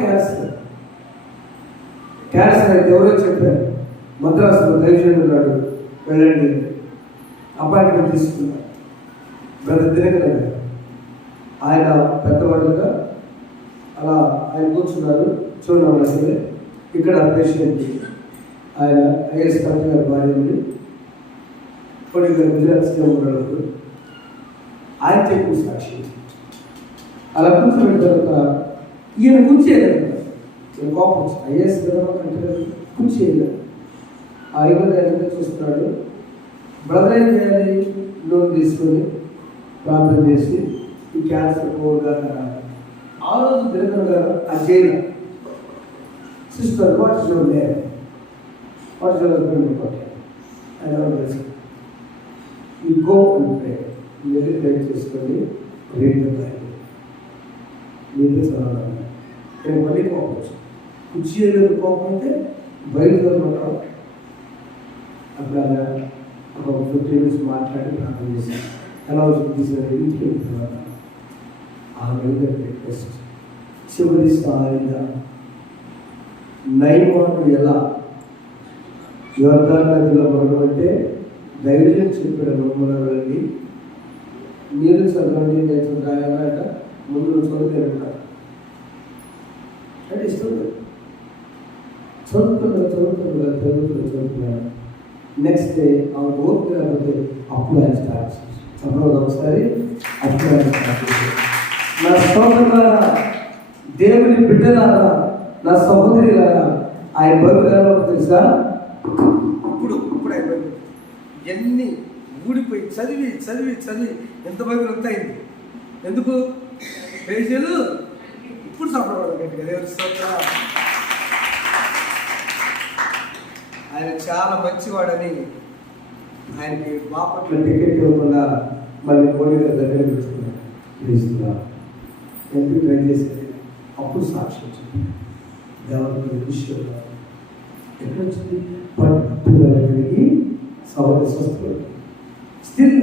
క్యాన్సర్ అయితే ఎవరో చెప్పారు, మద్రాసులో దైవజనుడు ఉన్నాడు, వెళ్ళండి. అపాయింట్మెంట్ తీసుకున్నారు. బ్రదర్ దినకర్ గారు ఆయన పెద్దవాళ్ళుగా అలా ఆయన కూర్చున్నారు. చూడండి అసలే ఇక్కడ పేషెంట్ ఆయన ఐఎస్ కలెక్టర్ గారి భార్య ఉంది, కొడుకు గారు గుజరాత్ సీఎం ఉన్నాడు. ఆయన చెప్పు సాక్షి అలా కూర్చోబెట్టిన తర్వాత ఈయన కూర్చేయలేదు. ఈయన కోపం వచ్చింది. ఐఏఎస్ అంటే కూర్చేయలేదు. ఆ ఇబ్బంది ఎంత చూస్తున్నాడు. బ్రదర్ ఏం చేయాలి? లోన్ తీసుకొని ప్రార్థన చేసి ఈ క్యాన్సర్ పోగా ఆ రోజు దినకర్ గారు ఆ jail sister what is your name, what is your husband important ఆయన ఈ గో అండ్ ప్రే మెడిటేట్ చేసుకొని రీడ్ ద బైబిల్ మీరు చదవాలి. నేను మళ్ళీ కోపం వచ్చి కుర్చీ ఏదో కోపం అయితే బయలుదేరమంటాం. అప్పుడు అలా ఒక 15 minutes మాట్లాడి ప్రార్థన చేశాను. ఎలా వచ్చింది ఇంటికి వెళ్తున్నారు. ఆ మీద రిక్వెస్ట్ చివరి స్థాయిగా నైమాను ఎలా యోర్దాను నదిలో పడమంటే దైవజన్ చెప్పాడు, మమ్మల్ని వెళ్ళి మీరు చదవండి, నేను రాయాలట, ముందు చదువుతారు అంటే ఇష్టం చదువుతున్నాడు. నెక్స్ట్ డే ఆ ఓర్పు లేకపోతే అప్పుడు ఆయన స్టార్ట్ చదవదు. ఒకసారి అప్పుడు ఆయన స్టార్ట్ చేశారు. నా సోదరులారా, దేవుని బిడ్డలారా, నా సహోదరులారా, ఆయన బరువులారా తెలుసా? ఇప్పుడు ఆయన ఎన్ని ఊడిపోయి చదివి చదివి చదివి ఎంత బైబిల్ అంత అయింది. ఎందుకు పేజీలు ఇప్పుడు చెప్పడం. ఆయన చాలా మంచివాడని ఆయనకి బాపట్ల టికెట్ ఇవ్వకుండా మళ్ళీ మోడీ గారి దగ్గర పెట్టుకున్నాడు. ఎంపీ ట్రై చేసేది అప్పుడు సాక్షి ఎవరికి విషయం ఎక్కడ వచ్చింది? పట్టుదల కలిగి స్వస్థ స్థితి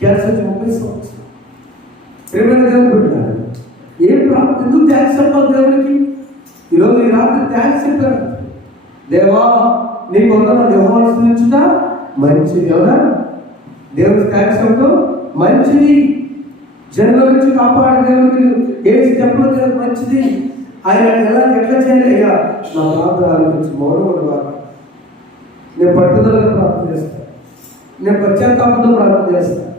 క్యాన్సర్ 30 సంవత్సరాలు ప్రేమైన దేవుడు పెట్టాడు. ఏం ప్రార్థన ఎందుకు థ్యాంక్స్ చెప్పాలి దేవుడికి? ఈరోజు ఈ రాత్రి థ్యాంక్స్ చెప్పారు. దేవా నీ కొందరు యెహోవానుసరించుట మంచిది. అవునా? దేవుడికి థ్యాంక్స్ చెప్పడం మంచిది. జన్మ నుంచి కాపాడే దేవుడికి ఏం చెప్పడం దేవుడికి మంచిది. ఆయన ఎట్లా చేయాలి? అయ్యా నా ప్రార్థన గురించి మౌనం వారు నేను పట్టుదలగా ప్రార్థన చేస్తాను, నేను పశ్చాత్తాపంతో ప్రార్థన చేస్తాను,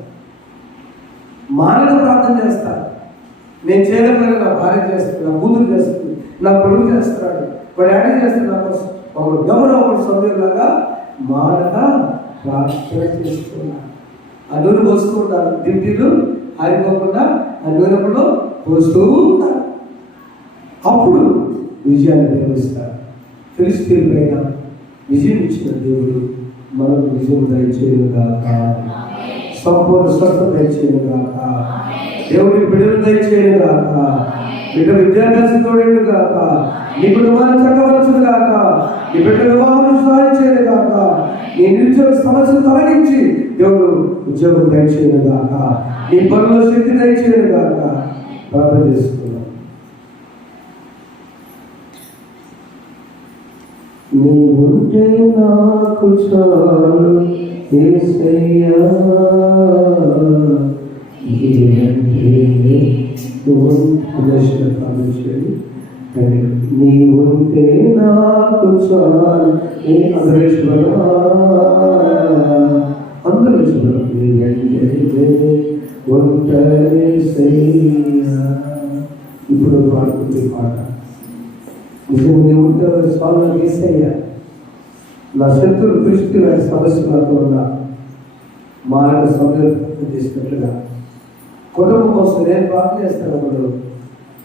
మానవ ప్రార్థన చేస్తాను. నేను చేయలేకపోయినా నా భార్య చేస్తుంది, నా కూతురు చేస్తుంది, నా కొడుకు చేస్తున్నాడు, వాడు యాడ్ చేస్తాడు నా కోసం. ఒకడు గౌరవ సమయంలాగా మానవ ప్రార్థన చేస్తున్నాను. ఆ నూనె పోస్తూ ఉంటారు, దింటీలు ఆరిపోకుండా ఆ నూనెలో పోస్తూ ఉంటారు. అప్పుడు విజయాన్ని నిర్వహిస్తారు. ఫిలిష్తీయుల పైన విజయం ఇచ్చిన దేవుడు మనకు విజయం దయచేయను గాక, సంపూర్ణ స్వస్థత దయచేయను గాక, దేవుడి బిడ్డలు దయచేయను గాక, బిడ్డ విద్యాభ్యాసం తోడేను గాక, నీ కుటుంబాన్ని చక్కవలసిన గాక, నీ బిడ్డ వివాహం సాధించేది గాక, నీ నిరుద్యోగ సమస్యలు తొలగించి దేవుడు ఉద్యోగం దయచేయను గాక, నీ పనుల శక్తి దయచేయను గాక. ప్రార్థన చేసుకున్నాం. నీవుంటే నాకు చాలు యేసయ్యా, నీవుంటే నాకు చాలు. అందరూ ఇప్పుడు పాడుతుంది పాట. నీవుంటే స్వామి యేసయ్యా, నా శత్రులు దృష్టి లాంటి సమస్య నాతో ఉన్న మానవ సమయం చేసినట్లుగా కుటుంబం కోసం నేను ప్రార్థన చేస్తాను,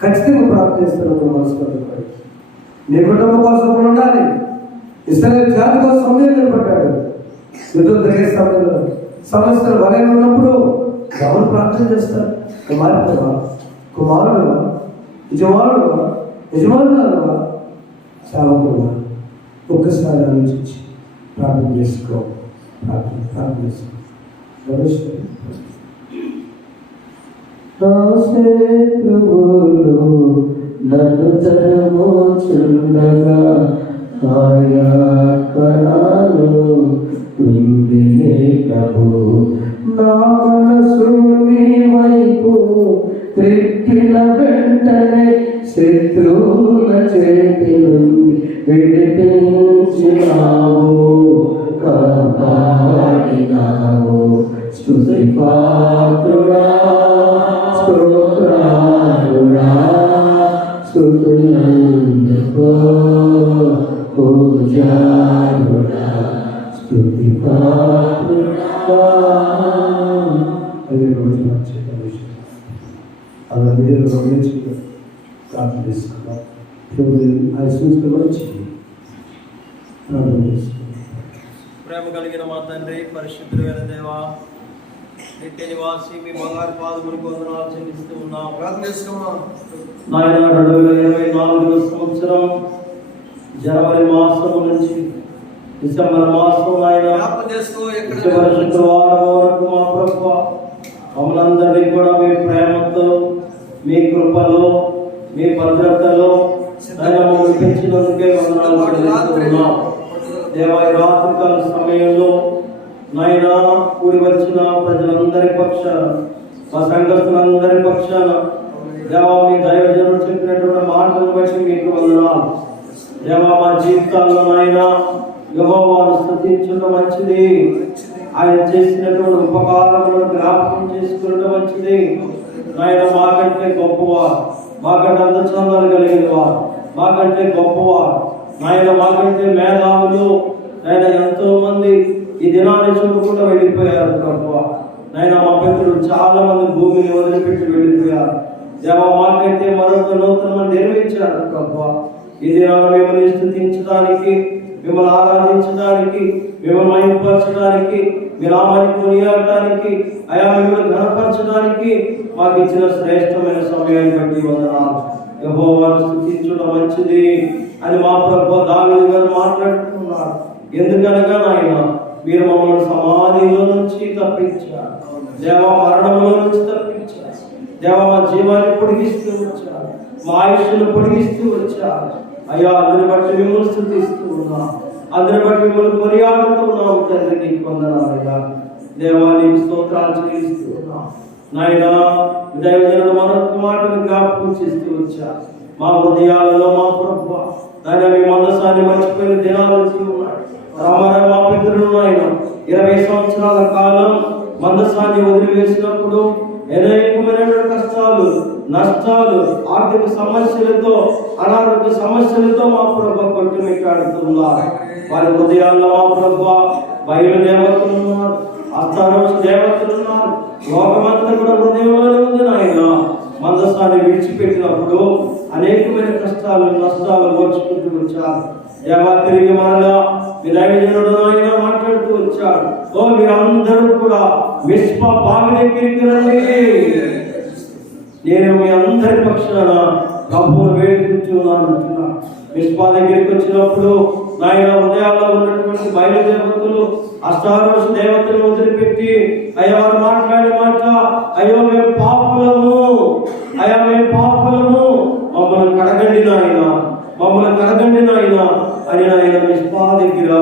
ఖచ్చితంగా ప్రార్థన చేస్తాను. మనసుకుంటున్నాడు నీ కుటుంబం కోసం కూడా ఉండాలి. ఇశ్రాయేలు జాతి కోసం సమయం నిలబడ్డాడు. యుద్ధం జరిగే సమయంలో సమస్యలు వలయం ఉన్నప్పుడు ఎవరు ప్రార్థన చేస్తారు? కుమారుడువా, కుమారుడువా, యజమానుడువా, యజమానురాలువా, సేవకుడువా? ఒక్కసారి ఆలోచించి ప్రార్థన చేసుకో, ప్రార్థన చేసుకో. శత్రువులు నన్ను తరమోచుండగా ఆయా కణాలు ఉండినే ప్రభు, నా మనసు నీ వైపు త్రిప్పిన వెంటనే శత్రువుల చేతి నుండి విడిపించినావు, కాపాడినావు. స్తుతి పాత్రుడా, స్తోత్రాలుడా, స్తుతులందుకో పూజారుడా, స్తుతి పాత్రుడా. అదే రోజు అలా మీరు గమనించుకుంటారు, ప్రార్థన చేసుకున్నాం. ప్రేమ కలిగిన మా తండ్రి, పరిశుద్ధుడైన దేవా, నిత్య నివాసి, మీ బంగారు పాదములకు వందనాలు చెల్లిస్తూ ఉన్నాం. ప్రార్థన చేసుకున్నాం. నాయన 2024 సంవత్సరం జనవరి మాసం నుంచి డిసెంబర్ మాసం నాయన చివరి శుక్రవారం వరకు మా ప్రభువా మమ్మల్ందరినీ కూడా మీ ప్రేమతో, మీ కృపలో, మీ భద్రతలో మమ్మల్ని పెంచినందుకే వందనాలు చెల్లిస్తూ ఉన్నాం. దేవా, ఈ రాత్రికాల సమయంలో నాయనా కూడి వచ్చిన ప్రజలందరి పక్షాన, మా సంఘస్థులందరి పక్షాన దేవా, మీ దైవజనుడు చెప్పినటువంటి మాటలు బట్టి మీకు వందనాలు. దేవా, మా జీవితాల్లో నాయనా యెహోవాను స్తుతించడం మంచిది, ఆయన చేసినటువంటి ఉపకారములను జ్ఞాపకం చేసుకునడం మంచిది. నాయన మాకంటే గొప్పవారు, మాకంటే అందచందాలు కలిగిన వారు, మాకంటే గొప్పవారు, నాయన మాకంటే మేధావులు నాయన ఎంతో మంది ఈ దినాన్ని చూడకుండా వెళ్ళిపోయారు ప్రభువా. నాయన మా పితరులు చాలా మంది భూమిని వదిలిపెట్టి వెళ్ళిపోయారు. దేవా, మాకైతే మరొక నూతన నిర్మించారు ప్రభువా. ఈ దినాన్ని మిమ్మల్ని స్తుతించడానికి, మిమ్మల్ని ఆరాధించడానికి, మిమ్మల్ని మహిమపరచడానికి, మీ నామాన్ని కొనియాడటానికి, అయా మిమ్మల్ని ఘనపరచడానికి మాకు ఇచ్చిన శ్రేష్టమైన సమయాన్ని బట్టి వందనాలు. యెహోవాను స్తుతించడం మంచిది అని మా ప్రభువు దావీదు గారు మాట్లాడుతున్నారు. ఎందుకనగా నాయన మీరు మమ్మల్ని సమాధిలో నుంచి తప్పించారు, దేవా మరణంలో నుంచి తప్పించారు, దేవా మా జీవాన్ని పొడిగిస్తూ వచ్చారు, మా ఆయుష్ను పొడిగిస్తూ వచ్చారు. అయ్యా అందరి బట్టి మిమ్మల్ని స్తుతిస్తూ ఉన్నాం, అందరి బట్టి మిమ్మల్ని కొనియాడుతూ ఉన్నాం. తండ్రి నీకు వందనాలయ్యా, దేవా నీకు స్తోత్రాలు చెల్లిస్తూ ఉన్నాం. నాయన దైవజనుడు మరొక మాటను జ్ఞాపకం చేస్తూ వచ్చారు. మా హృదయాలలో మా ప్రభువ నాయన మీ మందసాన్ని మర్చిపోయిన దినాలు వచ్చి ఉన్నాయి. రామారావు మా పితరులు నాయన 20 సంవత్సరాల కాలం మందసాన్ని వదిలివేసినప్పుడు అనేకమైన కష్టాలు, నష్టాలు, ఆర్థిక సమస్యలతో, అనారోగ్య సమస్యలతో మా ప్రభు కొట్టుమిట్టాడుతున్నారు. వారి హృదయాల్లో మా ప్రభు బయలు దేవతలు ఉన్నారు, అస్తారోష దేవతలు ఉన్నారు. లోకమంతా కూడా హృదయంలోనే ఉంది నాయన. మందసాన్ని విడిచిపెట్టినప్పుడు అనేకమైన కష్టాలు, నష్టాలు ఓర్చుకుంటూ వచ్చారు. దేవా తిరిగి మరలా మీ దైవజనుడు నాయన మాట్లాడుతూ వచ్చాడు. ఓ మీరందరూ కూడా మిస్పా బావి దగ్గరికి రండి, నేను మీ అందరి పక్షాన ప్రభువును వేడుకుంటున్నాను అంటున్నాను. మిస్పా దగ్గరికి వచ్చినప్పుడు నాయన హృదయాల్లో ఉన్నటువంటి బయలుదేవతలు, అష్టారోష దేవతలు వదిలిపెట్టి అయ్యా వారు మాట్లాడే మాట, అయ్యో మేము పాపులము, అయ్యా మేము పాపులము, మమ్మల్ని కడగండి నాయన, మమ్మల్ని కడగండి నాయన అని నాయన మిస్పా దగ్గర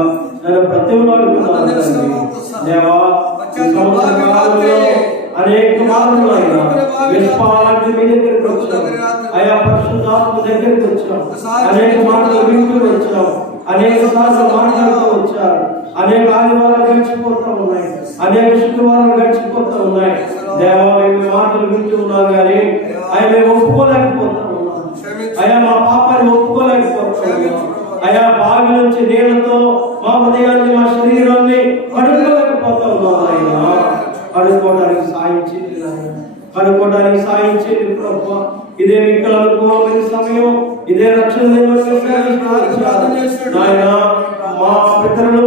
నేను ప్రతిమలాడుకున్నాను. దేవా అనేక మార్లు ఆయన మిస్పా లాంటి మీ దగ్గరికి వచ్చాం, అయా పరిశుద్ధాత్మ దగ్గరికి వచ్చాం, అనేక మాటలు వింటూ వచ్చాం, అనేక సార్లు మాట్లాడుతూ వచ్చారు. అనేక ఆదివారాలు గడిచిపోతూ ఉన్నాయి, అనేక శుక్రవారాలు గడిచిపోతూ ఉన్నాయి. దేవా మేము మాటలు వింటూ ఉన్నాం కానీ ఆయన మేము ఒప్పుకోలేకపోతా ఉన్నాం. అయా మా పాపాన్ని ఒప్పుకోలేకపోతా ఉన్నాం. అయా బావి నుంచి నీళ్లతో మా హృదయాన్ని, మా శరీరాన్ని కడుక్కోలేకపోతా ఉన్నాం. ఆయన కడుక్కోవడానికి సాయం చేయండి, కడుక్కోవడానికి సాయం చేయండి ప్రభు. ఇదే మీకు అనుకూలమైన సమయం, ఇదే రక్షణ నాయన. మా పితరులు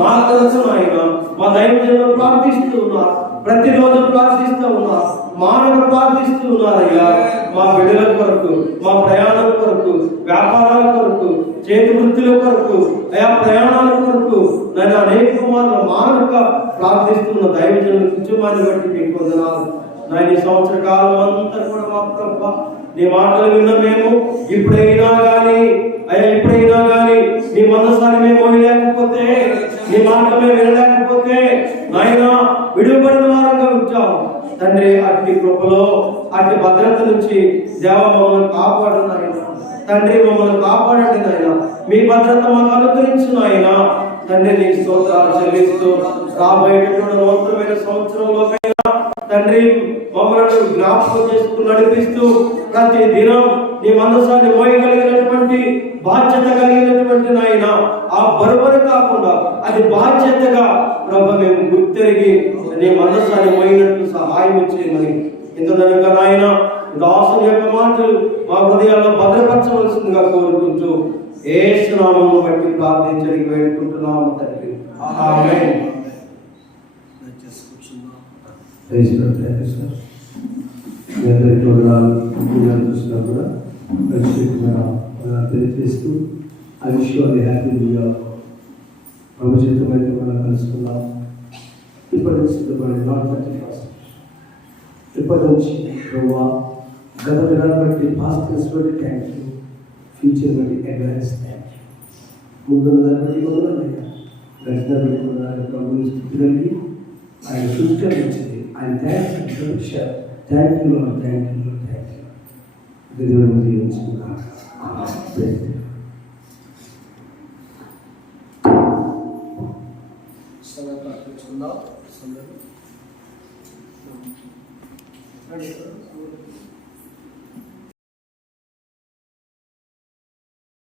మా తెలుసు నాయన, మా దైవజనులు ప్రార్థిస్తూ ఉన్నారు, ప్రతిరోజు ప్రార్థిస్తూ ఉన్నారు, మానవ ప్రార్థిస్తూ ఉన్నారయ్యా. మా బిడ్డల కొరకు, మా ప్రయాణం కొరకు, వ్యాపారాల కొరకు, చేతి వృత్తుల కొరకు, అయా ప్రయాణాల కొరకు నేను అనేక మార్లు మానవ ప్రార్థిస్తున్న దైవజనుల కుటుంబాన్ని బట్టి మీకు వందనాలు నాయన. ఈ సంవత్సర కాలం అంతా కూడా మా ప్రభు నీ మాటలు విన్న మేము ఇప్పుడైనా కానీ, అయ్యా ఇప్పుడైనా కానీ నీ మనసాన్ని మేము మోయలేకపోతే, నీ మాటలు మేము వినలేకపోతే నాయన విడువబడిన వారంగా ఉంటాము తండ్రి. అట్టి కృపలో, అట్టి భద్రత నుంచి దేవ మమ్మల్ని కాపాడు నాయన. తండ్రి మమ్మల్ని కాపాడండి నాయన, మీ భద్రత మాకు అనుగ్రహించు నాయన. తండ్రి నీ స్తోత్రాలు చెల్లిస్తూ రాబోయేటటువంటి నూతనమైన సంవత్సరంలో తండ్రి మమ్మల్ని జ్ఞాపకం చేసుకుని నడిపిస్తూ ప్రతి దినం నీ మనసాన్ని మోయగలిగినటువంటి బాధ్యత కలిగినటువంటి నాయన, ఆ బరువుని కాకుండా అది బాధ్యతగా ప్రభు మేము గుర్తెరిగి నీ మనసాన్ని మోయినట్టు సహాయం చేయమని ఇంతదనక నాయన దాసుని యొక్క మాటలు మా హృదయాల్లో భద్రపరచవలసిందిగా కోరుకుంటూ యేసు నామమును బట్టి ప్రార్థించడానికి వేడుకుంటున్నాము తండ్రి. ఆమేన్. చూసినా కూడా తెలియజేస్తూ I wish you all happy new year. ప్రభుత్వమైతే మనం కలుసుకున్నాం. ఇప్పటి నుంచి నాట్ 31st, ఇప్పటి నుంచి ప్రభు గత దినాన్ని బట్టి, పాస్ట్ బట్టి థ్యాంక్ యూ, ఫ్యూచర్ బట్టి అడ్వాన్స్ థ్యాంక్ యూ. ముందున్న దాన్ని బట్టి మొదలయ్యా గడిచిన పెట్టుకున్న ప్రభుని స్థితి కలిగి ఆయన ఫ్యూచర్ వచ్చింది. ఆయన thank you, thank you, thank you, thank you. దేవుడు దీవించుకున్నాను. ప్రార్థించుకుందాం.